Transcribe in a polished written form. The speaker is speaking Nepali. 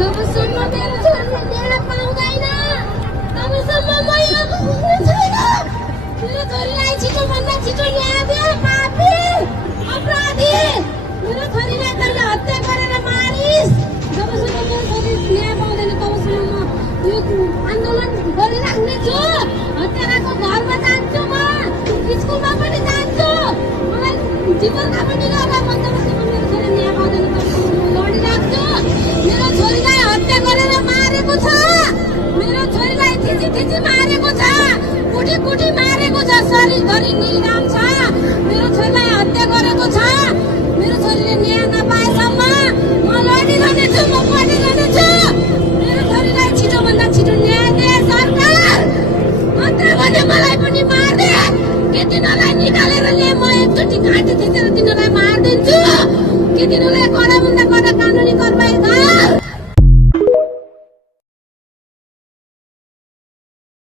जबसम्म मेरो छोरीले न्याय पाउँदैन तबसम्म म यो घुम्ने छैन। मेरो छोरीलाई छिटोभन्दा छिटो न्याय दे। पापी अपराधी मेरो छोरीलाई तैँले हत्या गरेर मारिस्। जबसम्म मेरो छोरी न्याय पाउँदैन तबसम्म म यो आन्दोलन गरिराख्ने छु। हत्याराको घरमा जान्छु, म स्कुलमा पनि जान्छु, मलाई जीवनका पनि लगा म जबसम्म मेरो छोरी न्याय पाउँदैन तबसम्म म लडिराख्छु। मेरो छोरीलाई हत्या गरेर मारेको छ, मेरो छोरीलाई थिची मारेको छ, कुटी मारेको छ, शरीरभरि निलगाम छ। मेरो छोरीलाई हत्या गरेको छ। मेरो छोरीले न्याय नपाए